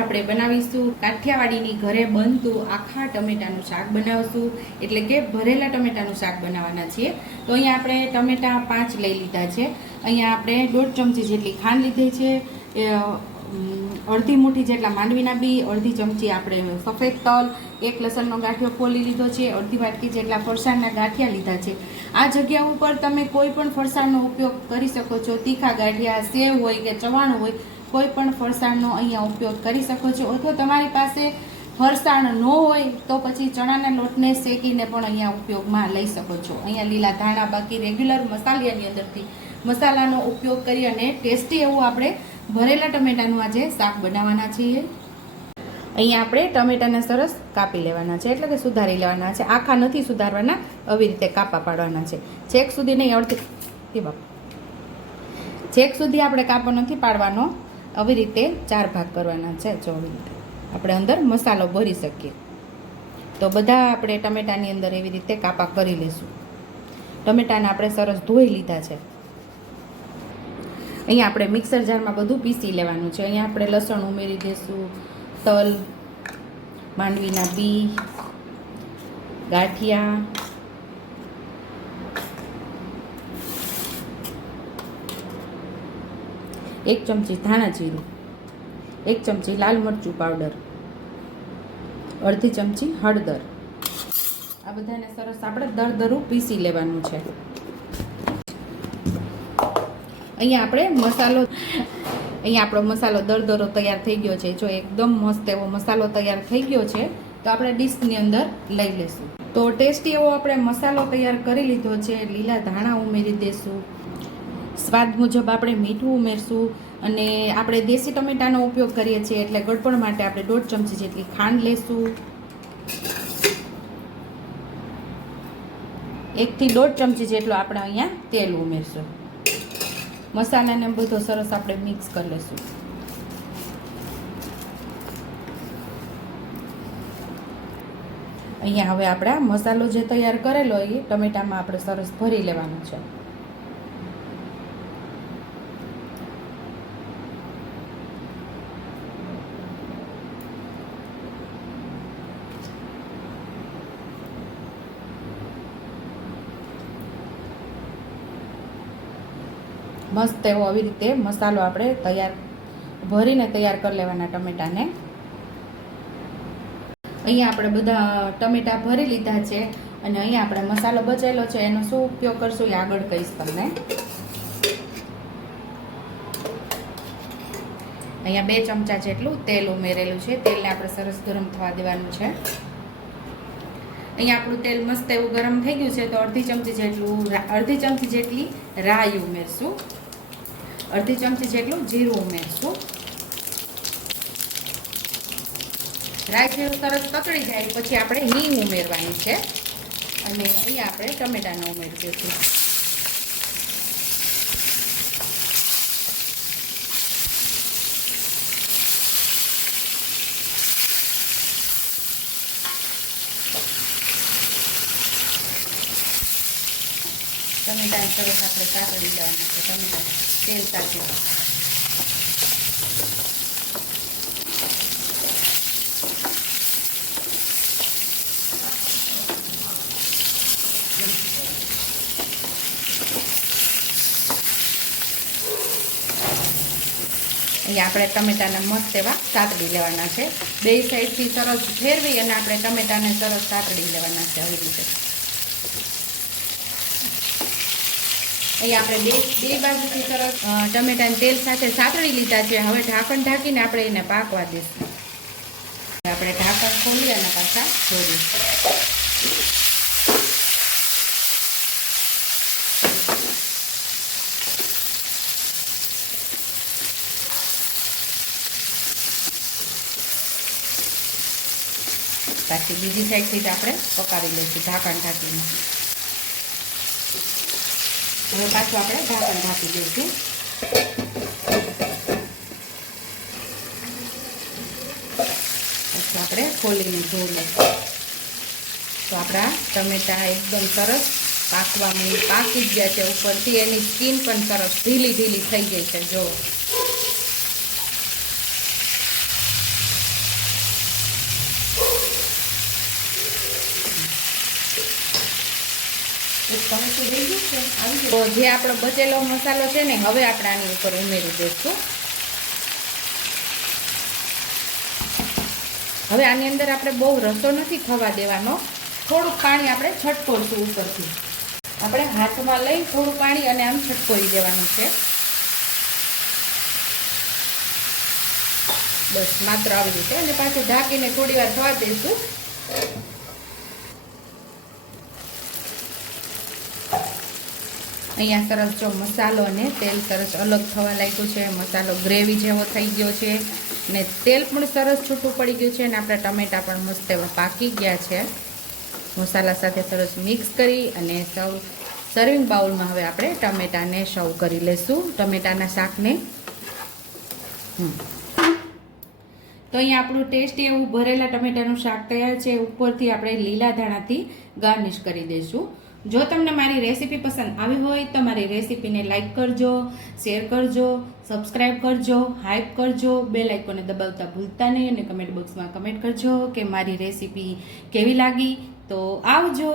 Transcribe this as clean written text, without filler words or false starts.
આપણે બનાવીશું કાઠિયાવાડીની ઘરે બનતું આખા ટમેટાનું શાક બનાવશું, એટલે કે ભરેલા ટમેટાનું શાક બનાવવાના છીએ. તો અહીંયા આપણે ટમેટા 5 લઈ લીધા છે. અહીંયા આપણે 1.5 ચમચી જેટલી ખાંડ લીધી છે, અડધી મુઠ્ઠી જેટલા માંડવીના બી, અડધી ચમચી આપણે સફેદ તલ, 1 લસણનો ગાંઠિયો ફોલી લીધો છે, અડધી વાટકી જેટલા ફરસાણના ગાંઠિયા લીધા છે. આ જગ્યા ઉપર તમે કોઈ પણ ફરસાણનો ઉપયોગ કરી શકો છો. તીખા ગાંઠિયા, સેવ હોય કે ચવાણું હોય, કોઈ પણ ફરસાણનો અહીંયા ઉપયોગ કરી શકો છો. અથવા તમારી પાસે ફરસાણ ન હોય તો પછી ચણાના લોટને શેકીને પણ અહીંયા ઉપયોગમાં લઈ શકો છો. અહીંયા લીલા ધાણા, બાકી રેગ્યુલર મસાલિયાની અંદરથી મસાલાનો ઉપયોગ કરી અને ટેસ્ટી એવું આપણે ભરેલા ટમેટાનું આજે શાક બનાવવાના છીએ. અહીંયા આપણે ટમેટાને સરસ કાપી લેવાના છે, એટલે કે સુધારી લેવાના છે. આખા નથી સુધારવાના, આવી રીતે કાપા પાડવાના છે. છેક સુધી નહીં, અડધી છેક સુધી આપણે કાપો નથી પાડવાનો, આવી રીતે 4 ભાગ કરવાના છે. જો આવી રીતે આપણે અંદર મસાલો ભરી શકીએ. તો બધા આપણે ટમેટાની અંદર એવી રીતે કાપા કરી લઈશું. ટમેટાને આપણે સરસ ધોઈ લીધા છે. અહીંયા આપણે મિક્સર જારમાં બધું પીસી લેવાનું છે. અહીંયા આપણે લસણ ઉમેરી દઈશું, તલ, માંડવીના બી, ગાંઠિયા, એક ચમચી ધાણા જીરું, 1 ચમચી લાલ મરચું પાવડર, અડધી ચમચી હળદર. આ બધાને સરસ આપણે દરદરું પીસી લેવાનું છે. અહીંયા આપણો મસાલો દરદરો તૈયાર થઈ ગયો છે. જો એકદમ મસ્ત એવો મસાલો તૈયાર થઈ ગયો છે. તો આપણે ડીશની અંદર લઈ લઈશું. તો ટેસ્ટી એવો આપણે મસાલો તૈયાર કરી લીધો છે. લીલા ધાણા ઉમેરી દઈશું, સ્વાદ મુજબ આપણે મીઠું ઉમેરશું, અને આપણે દેશી ટમેટાનો ઉપયોગ કરીએ છીએ એટલે ગળપણ માટે આપણે 1.5 ચમચી જેટલી ખાંડ લેશું. 1 થી 1.5 ચમચી જેટલો આપણે અહીંયા તેલ ઉમેરશું. મસાલાને બધો સરસ આપણે મિક્સ કરી લઈશું. અહીંયા હવે આપણે મસાલો જે તૈયાર કરેલો એ ટમેટામાં આપણે સરસ ભરી લેવાનો છે. મસ્ત એવો આવી રીતે મસાલો આપણે ભરીને તૈયાર કરી લેવાના ટમેટાને. અહીંયા આપણે બધા ટમેટા ભરી લીધા છે, અને અહીંયા આપણે મસાલો બચેલો છે એનો શું ઉપયોગ કરશું એ આગળ કહીશ તમને. અહીંયા 2 ચમચા જેટલું તેલ ઉમેરેલું છે. તેલને આપણે સરસ ગરમ થવા દેવાનું છે. અહીંયા આપણું તેલ મસ્ત એવું ગરમ થઈ ગયું છે. તો અડધી ચમચી જેટલી રાઈ ઉમેરશું, અડધી ચમચી જેટલું જીરું ઉમેરશું. રાઈ જેવું સરસ તતડી જાય પછી આપણે હિંગ ઉમેરવાની છે, અને અહીંયા આપણે ટમેટાને ઉમેરી દઈશું. ટમેટા સરસ આપણે સાતળી લેવાના છે. ટમેટા તેલ સાથે અહીંયા આપણે ટમેટાને મસ્ત એવા સાતળી લેવાના છે. 2 સાઈડથી સરસ ફેરવી અને આપણે ટમેટાને સરસ સાતળી લેવાના છે. આવી રીતે અહીંયા આપણે બે બાજુથી સરસ ટમેટાને તેલ સાથે સાતળી લીધા છે. હવે ઢાંકણ ઢાંકીને આપણે એને પાકવા દઈશું. આપણે ઢાંકણ ખોલી અને પાછા જોડીશું. પાછી બીજી સાઈડથી જ આપણે પકાવી લઈશું ઢાંકણ ઢાંકીને. હવે પાછું આપણે ઢાંકણ ઢાંકી દઈશું. પછી આપણે ખોલીને જોઈ લઈશું. તો આપણા ટમેટા એકદમ સરસ પાકી જ ગયા છે. ઉપરથી એની સ્કીન પણ સરસ ઢીલી થઈ ગઈ છે. જો ટમેટું દઈ ગયું છે આવી ગયું. તો જે આપણો બચેલો મસાલો છે ને હવે આપણે આની ઉપર ઉમેરી દઈશું. હવે આની અંદર આપણે બહુ રસો નથી થવા દેવાનો, થોડુંક પાણી આપણે છટકોરશું ઉપરથી. આપણે હાથમાં લઈ થોડું પાણી અને આમ છટકોરી દેવાનું છે. બસ માત્ર આવી રીતે, અને પાછું ઢાંકીને થોડી વાર થવા દઈશું. અહીંયા સરસ જો મસાલો અને તેલ સરસ અલગ થવા લાગ્યું છે, મસાલો ગ્રેવી જેવો થઈ ગયો છે ને તેલ પણ સરસ છૂટું પડી ગયું છે, અને આપણા ટમેટા પણ મસ્ત એવા પાકી ગયા છે. મસાલા સાથે સરસ મિક્સ કરી અને સર્વિંગ બાઉલમાં હવે આપણે ટમેટાને સર્વ કરી લઈશું, ટમેટાના શાકને. તો અહીંયા આપણું ટેસ્ટી એવું ભરેલા ટમેટાનું શાક તૈયાર છે. ઉપરથી આપણે લીલા ધાણાથી ગાર્નિશ કરી દઈશું. જો તમને મારી રેસીપી પસંદ આવી હોય તો મારી રેસીપીને લાઇક કરજો, શેર કરજો, સબસ્ક્રાઈબ કરજો, હાઈપ કરજો, બેલ આઇકોને દબાવતા ભૂલતા નહીં, અને કમેન્ટ બોક્સમાં કમેન્ટ કરજો કે મારી રેસીપી કેવી લાગી. તો આવજો.